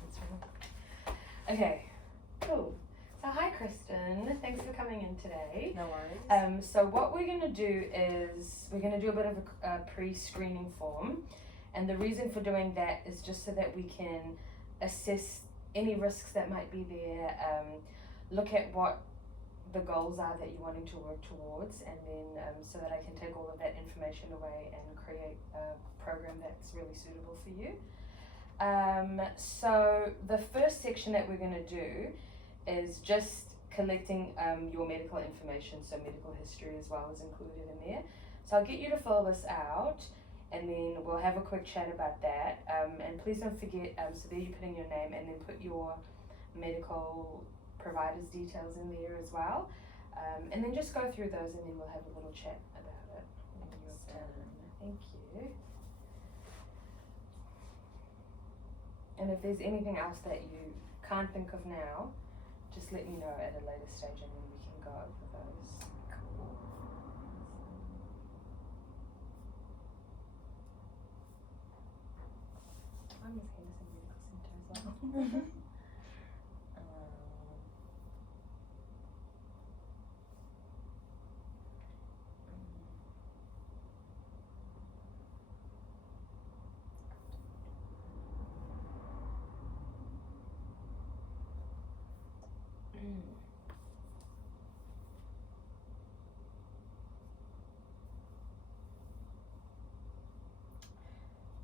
What's wrong? Okay, cool. So hi Kristen, thanks for coming in today. No worries. So what we're going to do is we're going to do a bit of a pre-screening form, and the reason for doing that is just so that we can assess any risks that might be there, look at what the goals are that you're wanting to work towards, and then so that I can take all of that information away and create a program that's really suitable for you. So the first section that we're going to do is just collecting your medical information, so medical history as well is included in there. So I'll get you to fill this out, and then we'll have a quick chat about that. And please don't forget, so there you put in your name, and then put your medical provider's details in there as well. And then just go through those, and then we'll have a little chat about it when you're done. Thank you. And if there's anything else that you can't think of now, just let me know at a later stage, and then we can go over those. Cool. I'm Miss Henderson Medical Center as well.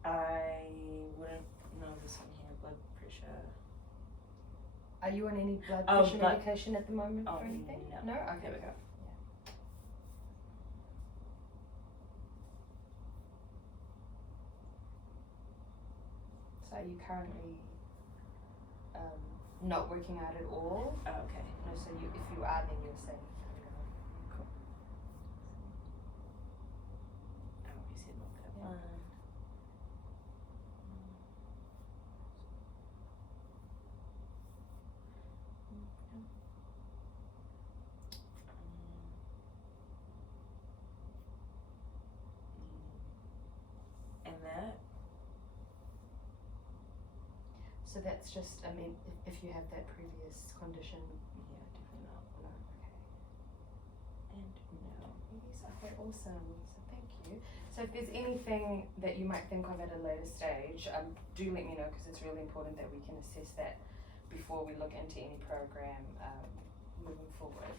I wouldn't know this one here. Blood pressure. Are you on any blood Oh, pressure medication at the moment oh, or anything? no. No? Okay, we go. So are you currently not working out at all? Oh, okay. No, so you, if you are, then you're safe. Cool. Oh, you said not that one. And that? So that's just, I mean, if you have that previous condition. Yeah, definitely not. No, okay. And no. Yes, okay, awesome. So thank you. So if there's anything that you might think of at a later stage, do let me know, because it's really important that we can assess that before we look into any program moving forward.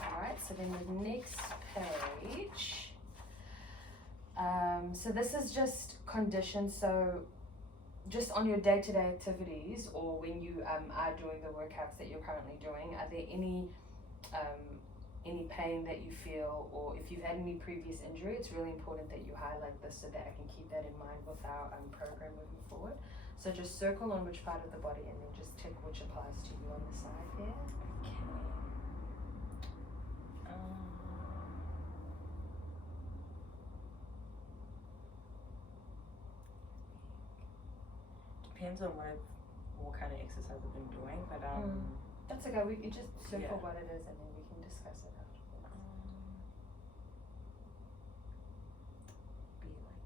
Alright, so then the next page. So this is just conditions, so just on your day-to-day activities, or when you are doing the workouts that you're currently doing, are there any pain that you feel, or if you've had any previous injury, it's really important that you highlight this so that I can keep that in mind with our program moving forward. So just circle on which part of the body, and then just tick which applies to you on the side there. Okay. Depends on what kind of exercise I've been doing, but That's okay, we can just circle Yeah. what it is, and then we can discuss it afterwards. Be like,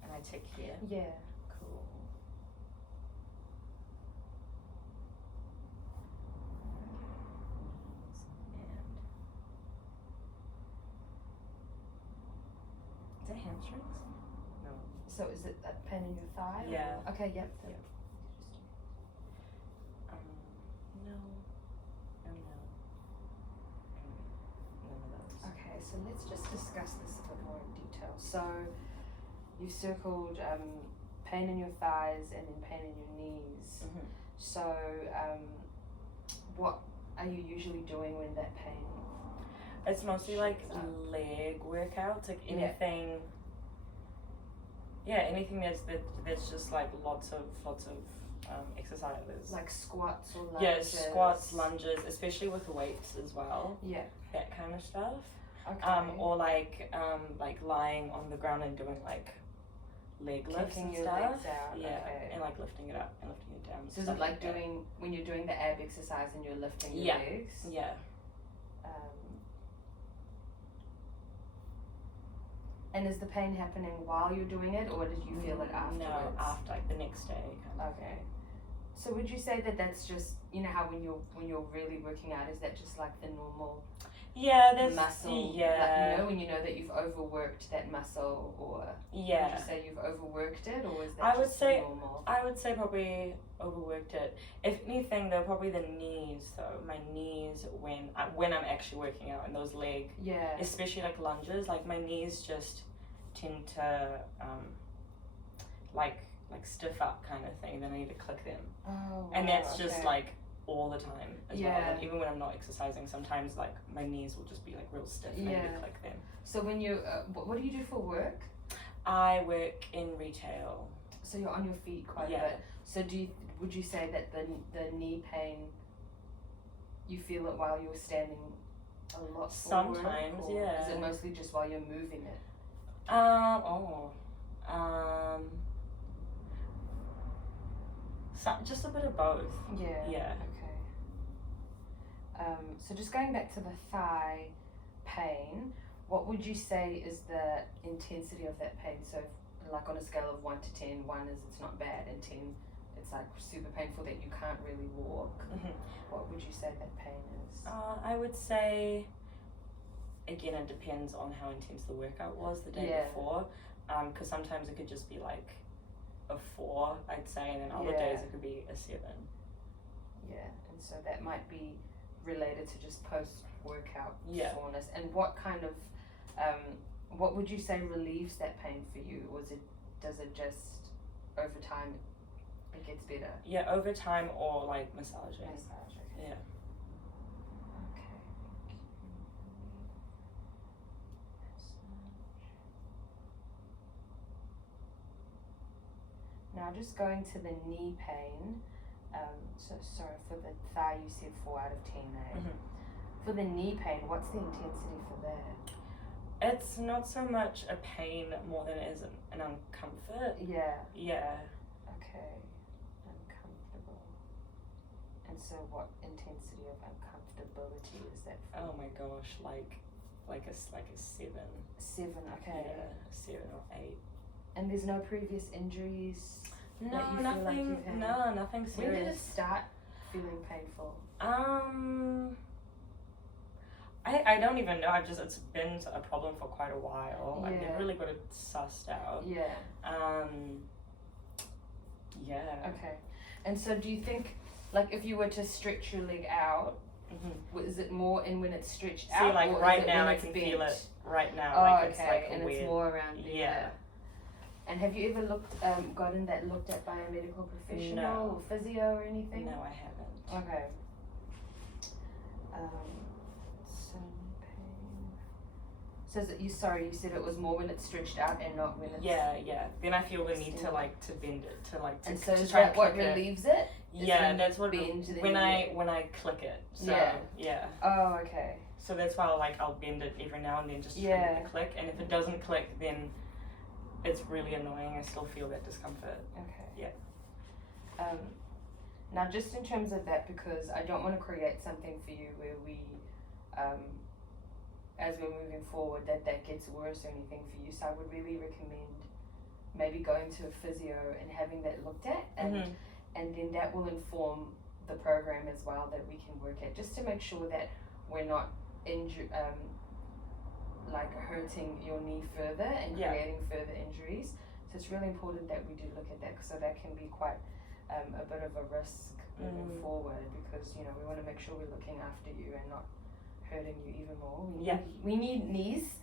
yeah, and I tick here. Yeah, cool. Is it hamstrings? No. So is it that pain in your thigh? Yeah. Or? Okay, yep. Yep. No. None of those. Okay, so let's just discuss this a bit more in detail. So you've circled pain in your thighs and then pain in your knees. Mm-hmm. So what are you usually doing when that pain? It's mostly like Shows up. leg workouts, like anything. Yeah, anything that's just like lots of exercises. Like squats or lunges? Yeah, squats, lunges, especially with weights as well. Yeah. That kind of stuff. Okay. Or like lying on the ground and doing like leg lifts Kicking and your stuff. legs out. Yeah, Okay. and like lifting it up and lifting it down. So is stuff it like that. doing when you're doing the ab exercise and you're lifting your Yeah. legs? Yeah. And is the pain happening while you're doing it, or did you feel it afterwards? No, after, like the next day. Kind of. Okay. So would you say that that's just, you know, how when you're really working out, is that just like the normal Yeah, there's muscle? Yeah. Like, you know, when you know that you've overworked that muscle, or Yeah. would you say you've overworked it, or is that I would just say- normal? I would say probably overworked it. If anything, though, probably the knees. Though my knees, when I'm actually working out, and those leg, Yeah. especially like lunges, like my knees just tend to like stiff up kind of thing. Then I need to click them, Oh. and wow, that's just okay. like all the time as well. Yeah. Like, even when I'm not exercising, sometimes like my knees will just be like real stiff, and I need Yeah. to click them. So when you, what do you do for work? I work in retail. So you're on your feet quite Yeah. a bit. So would you say that the knee pain, you feel it while you're standing a lot for Sometimes, work, or yeah. is it mostly just while you're moving it? Just a bit of both. Yeah. Yeah. Okay. So just going back to the thigh pain, what would you say is the intensity of that pain? So like on a scale of 1 to 10, 1 is it's not bad, and 10 it's like super painful that you can't really walk. Mhm. What would you say that pain is? I would say, again, it depends on how intense the workout was the day Yeah. before. Because sometimes it could just be like a 4, I'd say, and then other Yeah. days it could be a 7. Yeah, and so that might be related to just post-workout Yeah. soreness. And what kind of, what would you say relieves that pain for you? Does it just, over time, it gets better? Yeah, over time or like massaging. Massage, okay. Yeah. Okay, thank you. Massage. Now just going to the knee pain. So sorry, for the thigh you said 4 out of 10, eh? Mhm. For the knee pain, what's the intensity for that? It's not so much a pain more than it is an uncomfort. Yeah. Yeah. Okay. Uncomfortable. And so what intensity of uncomfortability is that for? Oh my gosh, like a 7. 7, okay. Yeah, 7 or 8. And there's no previous injuries? No, that you feel like nothing. you've had? No, nothing When did it serious. start feeling painful? I don't even know. It's been a problem for quite a while. I've Yeah. never really got it sussed out. Yeah. Yeah. Okay. And so do you think, like, if you were to stretch your leg out, Mm-hmm. is it more in when it's stretched See, out? like or is right it now, when I it's can bent? feel it right now. Oh, Like it's okay, like and weird. it's more around there. Yeah. And have you ever gotten that looked at by a medical professional No. or physio or anything? No, I haven't. Okay. So pain. So is it, you said it was more when it's stretched out and not when it's. Yeah. Then I feel the need to Still. like to bend it to like to, And so to is try that and what click it. relieves it? Is Yeah, when that's what bend, then when you- I click it. So Yeah. yeah. Oh, okay. So that's why I'll bend it every now and then just to Yeah. get it to click. And if it doesn't click, then it's really annoying. I still feel that discomfort. Okay. Yeah. Now, just in terms of that, because I don't want to create something for you where we, as we're moving forward, that gets worse or anything for you. So I would really recommend maybe going to a physio and having that looked at, and then that will inform the program as well that we can work at, just to make sure that we're not like hurting your knee further and Yeah. creating further injuries. So it's really important that we do look at that, so that can be quite a bit of a risk moving forward, because we want to make sure we're looking after you and not hurting you even more. We need knees.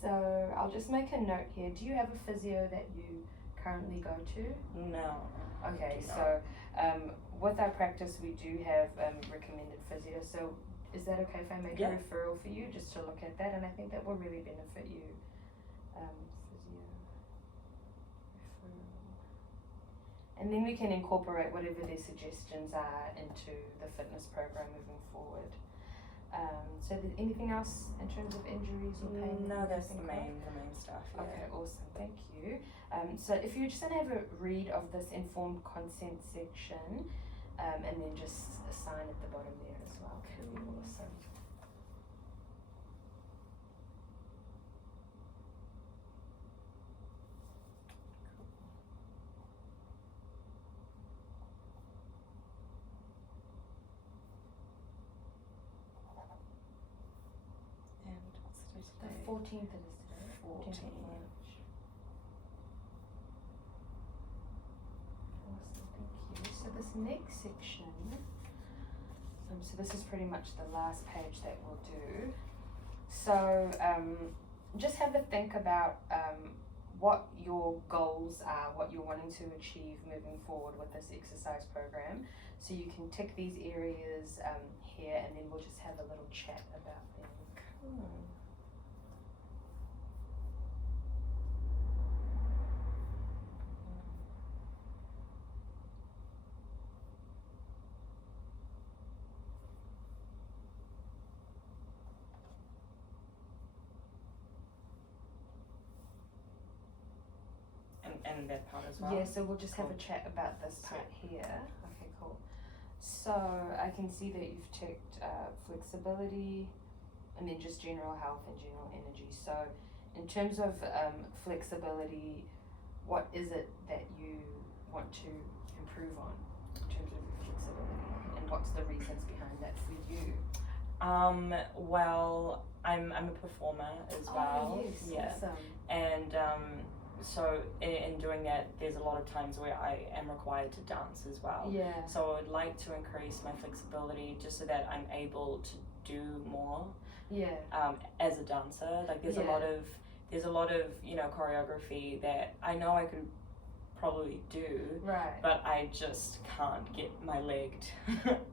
So I'll just make a note here. Do you have a physio that you currently go to? No. Okay, do so with our practice we do have recommended physio. So is that okay if I make Yeah. a referral for you just to look at that? And I think that will really benefit you. Physio referral. And then we can incorporate whatever their suggestions are into the fitness program moving forward. So anything else in terms of injuries or pain? No, that you that's the think of? main stuff. Yeah. Okay, awesome, thank you. So if you're just going to have a read of this informed consent section, and then just sign at the bottom there as well, that would be awesome. The today? 14th it is today. 14th 14. of March. Awesome, thank you. So this next section, so this is pretty much the last page that we'll do. So just have a think about what your goals are, what you're wanting to achieve moving forward with this exercise program. So you can tick these areas here, and then we'll just have a little chat about them. Cool. And that part as well? Yeah, so we'll just have a Cool. chat about this part here. Okay, cool. So I can see that you've ticked flexibility, and then just general health and general energy. So in terms of flexibility, what is it that you want to improve on in terms of your flexibility, and what's the reasons behind that for you? Well, I'm a performer as well. Oh, yes, Yeah. awesome. And so in doing that, there's a lot of times where I am required to dance as well. Yeah. So I would like to increase my flexibility just so that I'm able to do more Yeah. as a dancer. Like there's Yeah. a lot of choreography that I know I could probably do, Right. but I just can't get my leg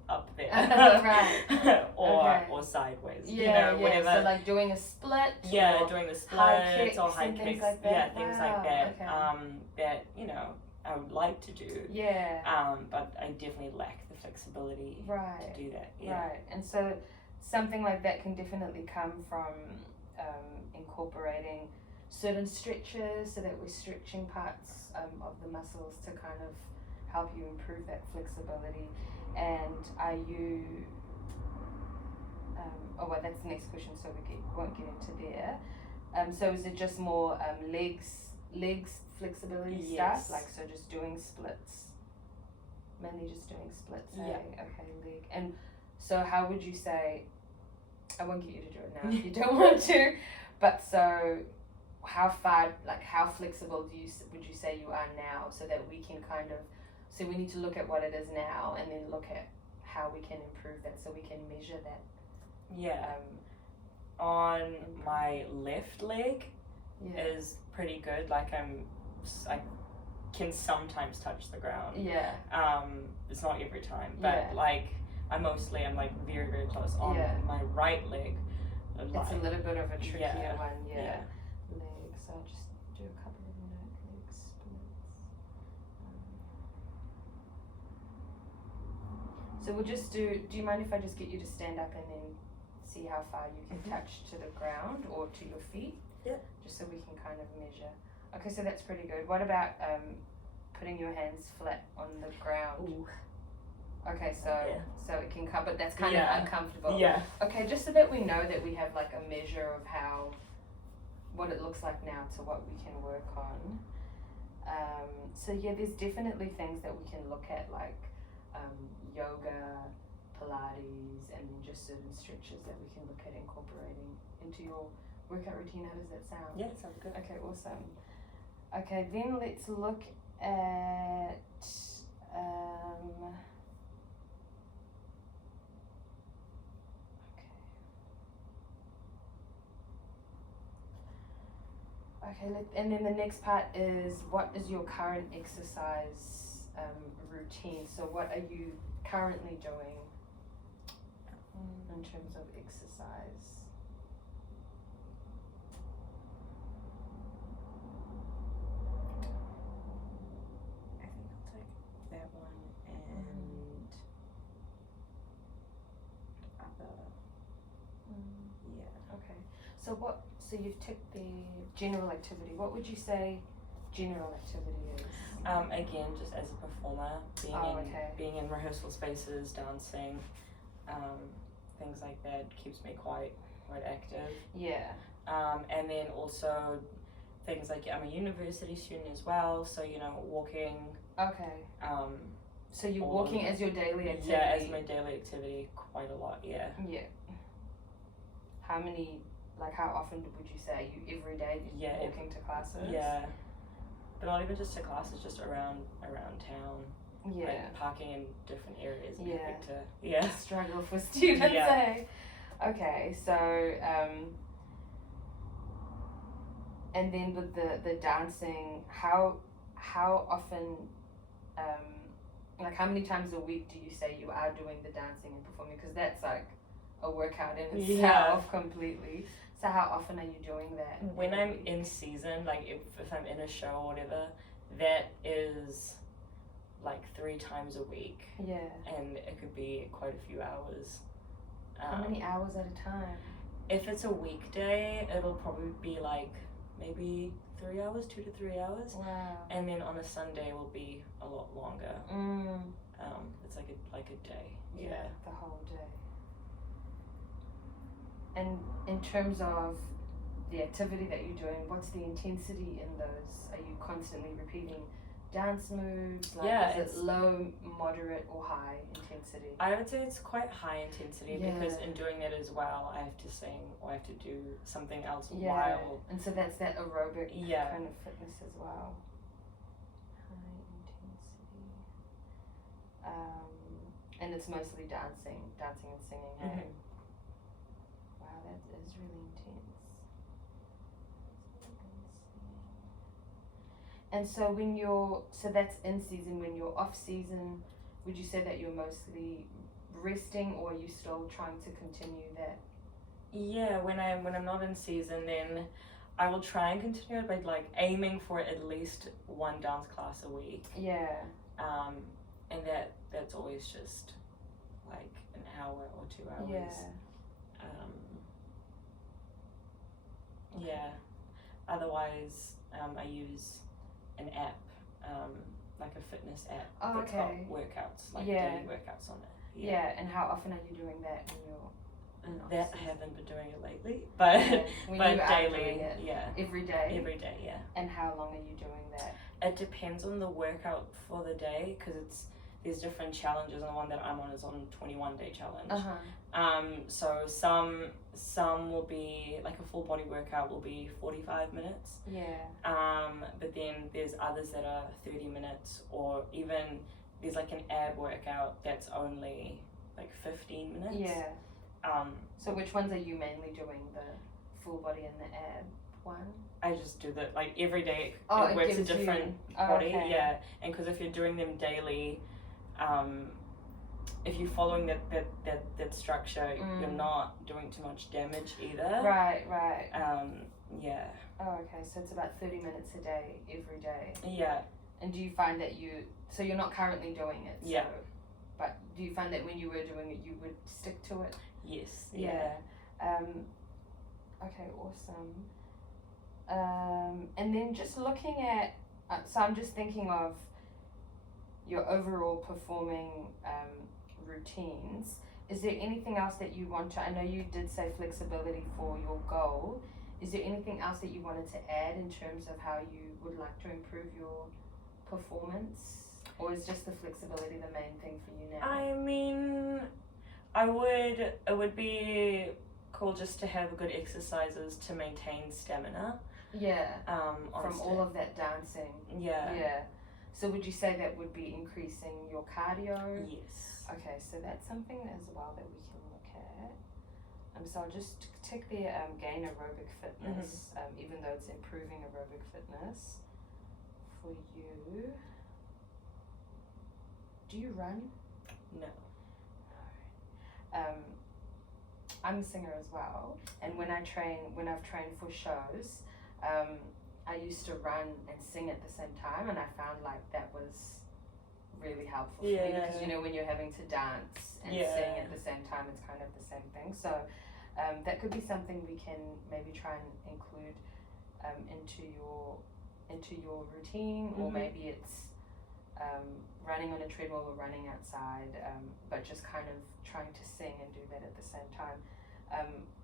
up there. Right. Okay. or sideways. Yeah, yeah. Whatever. So like doing a split. Yeah, or doing the high splits or kicks high and things kicks. like that? Yeah, things Wow, like that. okay. That I would like to do. Yeah. But I definitely lack the flexibility Right. to do that. Yeah. Right. And so something like that can definitely come from incorporating certain stretches, so that we're stretching parts of the muscles to kind of help you improve that flexibility. And are you well, that's the next question, so we won't get into there. So is it just more legs flexibility Yes. stuff, like so just doing splits, mainly just doing splits? Yeah. Okay, leg. And so how would you say, I won't get you to do it now if you don't want to, but so how flexible would you say you are now, so that we can kind of, so we need to look at what it is now and then look at how we can improve that, so we can measure that. Yeah. On my left leg Yeah. is pretty good. Like I can sometimes touch the ground. Yeah. It's not every time, but Yeah. like I'm like very, very close. On Yeah. my right leg, It's a little bit of a trickier Yeah. one, yeah. Yeah. Legs, so I'll just do a couple of leg splits. So we'll just do you mind if I just get you to stand up and then see how far you can touch to the ground or to your feet? Yeah. Just so we can kind of measure. Okay, so that's pretty good. What about putting your hands flat on the ground? Ooh. Okay, so Yeah. so it can come, but that's kind Yeah. of uncomfortable. Yeah. Okay, just so that we know that we have like a measure of what it looks like now to what we can work on. So yeah, there's definitely things that we can look at, like yoga, Pilates, and then just certain stretches that we can look at incorporating into your workout routine. How does that sound? Yeah, sounds good. Okay, awesome. Okay, then let's look at Okay, and then the next part is, what is your current exercise routine? So what are you currently doing in terms of exercise? I think I'll take that one and other. Yeah. Okay. So you've ticked the general activity. What would you say general activity is? Again, just as a performer, being in rehearsal spaces, dancing, things like that keeps me quite active. Yeah. And then also things like, I'm a university student as well, so walking. Okay. So you're or- walking as your daily activity? Yeah, as my daily activity quite a lot. Yeah. Yeah. How many Like, how often would you say? Are you every day walking to classes? Yeah. But not even just to classes, just around town. Yeah. Like parking in different areas and Yeah. having to struggle for students, eh? Okay, so and then with the dancing, how often like how many times a week do you say you are doing the dancing and performing? Because that's like a workout in itself completely. So how often are you doing that? When I'm in season, like if I'm in a show or whatever, that is like 3 times a week. Yeah. And it could be quite a few hours. How many hours at a time? If it's a weekday, it'll probably be like maybe 3 hours, 2 to 3 hours. Wow. And then on a Sunday will be a lot longer. It's like a day. Yeah. The whole day. And in terms of the activity that you're doing, what's the intensity in those? Are you constantly repeating dance moves? Like, is it low, moderate, or high intensity? I would say it's quite high intensity because in doing that as well, I have to sing or I have to do something else while. And so that's that aerobic kind of fitness as well. High intensity. And it's mostly dancing and singing. Hey? Wow, that is really intense. And so so that's in season. When you're off season, would you say that you're mostly resting, or are you still trying to continue that? Yeah, when I'm not in season, then I will try and continue it by like aiming for at least 1 dance class a week. Yeah. And that's always just like an hour or 2 hours. Yeah. Otherwise, I use an app, like a fitness app that's got workouts, like daily workouts on it. Yeah, and how often are you doing that when you're that I haven't been doing it lately, but but daily, every day. Every day, yeah. And how long are you doing that? It depends on the workout for the day, because there's different challenges, and the one that I'm on is on 21-day challenge. So some will be like a full body workout will be 45 minutes. But then there's others that are 30 minutes, or even there's like an ab workout that's only like 15 minutes. So which ones are you mainly doing, the full body and the ab one? I just do that like every day. It works a different body. And because if you're doing them daily, if you're following that structure, you're not doing too much damage either. Right. Oh, okay. So it's about 30 minutes a day, every day. Yeah. And do you find that so you're not currently doing it? Yeah. But do you find that when you were doing it, you would stick to it? Yes. Yeah. Okay, awesome. And then just looking at, so I'm just thinking of your overall performing routines. Is there anything else that you want to, I know you did say flexibility for your goal. Is there anything else that you wanted to add in terms of how you would like to improve your performance? Or is just the flexibility the main thing for you now? I mean, it would be cool just to have good exercises to maintain stamina. From all of that dancing. So would you say that would be increasing your cardio? Yes. Okay, so that's something as well that we can look at. So I'll just tick the gain aerobic fitness, even though it's improving aerobic fitness for you. Do you run? No. I'm a singer as well, and when I've trained for shows, I used to run and sing at the same time, and I found like that was really helpful for me, because when you're having to dance and sing at the same time, it's kind of the same thing. So that could be something we can maybe try and include into your routine, or maybe it's running on a treadmill or running outside, but just kind of trying to sing and do that at the same time.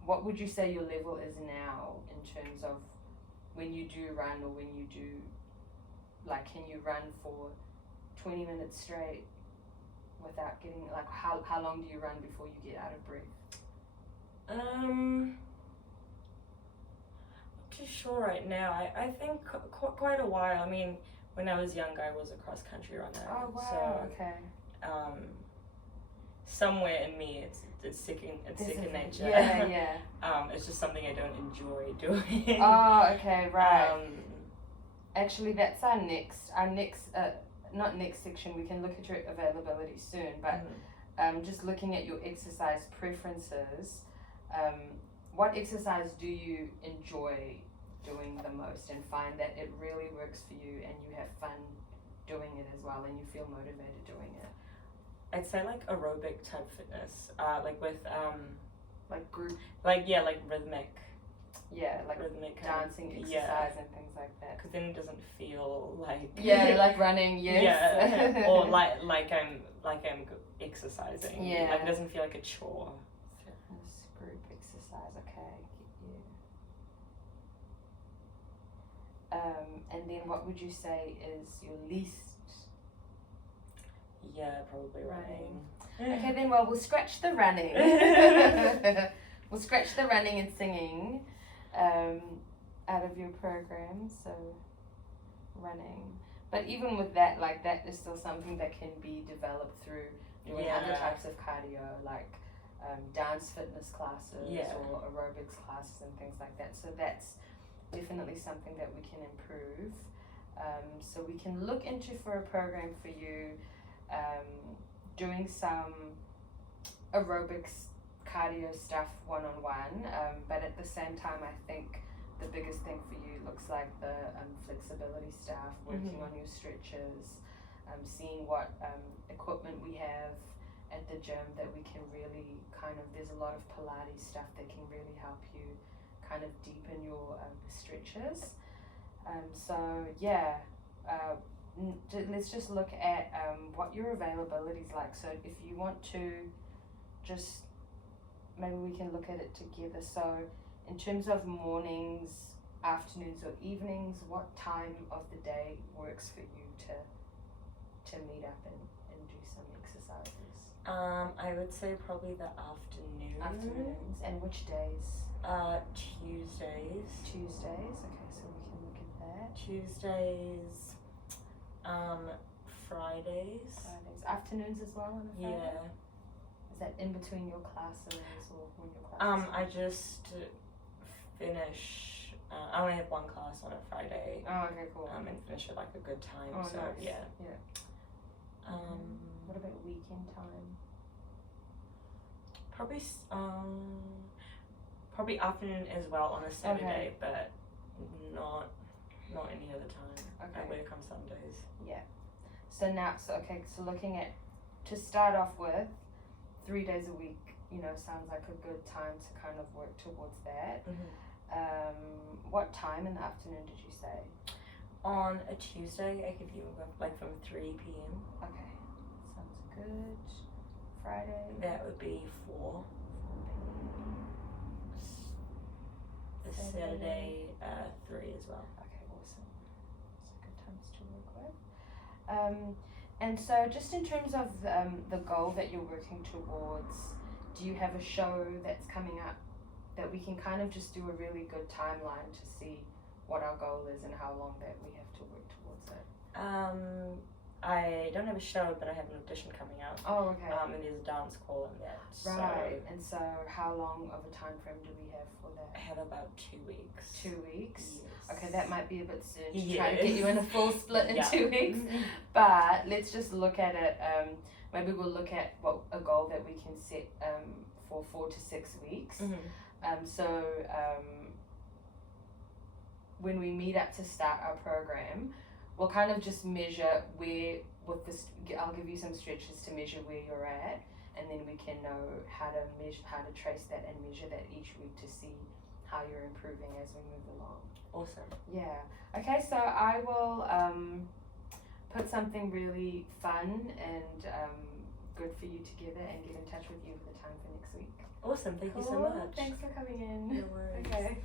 What would you say your level is now in terms of when you do run, or when you do, like, can you run for 20 minutes straight without getting, like, how long do you run before you get out of breath? too sure right now. I think quite a while. I mean, when I was younger, I was a cross country runner. Oh wow. So, Okay. somewhere in me, it's second nature. Yeah, yeah. It's just something I don't enjoy doing. Oh, okay, right. Actually, that's our next, not next section. We can look at your availability soon, but just looking at your exercise preferences, what exercise do you enjoy doing the most and find that it really works for you and you have fun doing it as well and you feel motivated doing it? I'd say like aerobic type fitness, like with like group, like rhythmic. Yeah, like rhythmic dancing exercise and things like that. Because then it doesn't feel like like running, yes. Yeah, or like I'm exercising. Yeah, like it doesn't feel like a chore. Fitness group exercise, okay, and then what would you say is your least? Yeah, probably running. Okay, then we'll scratch the running. We'll scratch the running and singing out of your program, so running. But even with that, like that is still something that can be developed through doing other types of cardio, like dance fitness classes or aerobics classes and things like that. So that's definitely something that we can improve. So we can look into for a program for you, doing some aerobics cardio stuff one-on-one, but at the same time I think the biggest thing for you looks like the flexibility stuff, working on your stretches, seeing what equipment we have at the gym that we can really there's a lot of Pilates stuff that can really help you kind of deepen your stretches. Let's just look at what your availability is like. So if you want to just, maybe we can look at it together. So in terms of mornings, afternoons or evenings, what time of the day works for you to meet up and do some exercises? I would say probably the afternoon. Afternoons. And which days? Tuesdays. Tuesdays, okay, so we can look at that. Tuesdays, Fridays. Afternoons as well on a Friday? Yeah. Is that in between your classes or when your classes? I just finish. I only have one class on aDay. Oh, okay, cool. And finish at like a good time. Oh, so nice. yeah. Yeah. What about weekend time? Probably afternoon as well on a Saturday, but not any other time. Okay. I work on Sundays. Yeah. So looking at, to start off with, 3 days a week, sounds like a good time to kind of work towards that. What time in the afternoon did you say? On a Tuesday, I could do like from 3 p.m. Okay, sounds good. Friday? That would be 4 p.m. Saturday, 3 as well. Okay, awesome. So good times to work with. And so just in terms of the goal that you're working towards, do you have a show that's coming up that we can kind of just do a really good timeline to see what our goal is and how long that we have to work towards it? I don't have a show, but I have an audition coming up. Oh, okay. And there's a dance call in that. Right. And so how long of a time frame do we have for that? I have about 2 weeks. 2 weeks? Yes. Okay, that might be a bit soon to Yes. try to get you in a full split in 2 weeks. But let's just look at it. Maybe we'll look at what a goal that we can set for 4 to 6 weeks. When we meet up to start our program, we'll kind of just measure where, I'll give you some stretches to measure where you're at, and then we can know how to trace that and measure that each week to see how you're improving as we move along. Awesome. Yeah. Okay, so I will put something really fun and good for you together and get in touch with you for the time for next week. Awesome. Thank you so much. Thanks for coming in. No worries. Okay.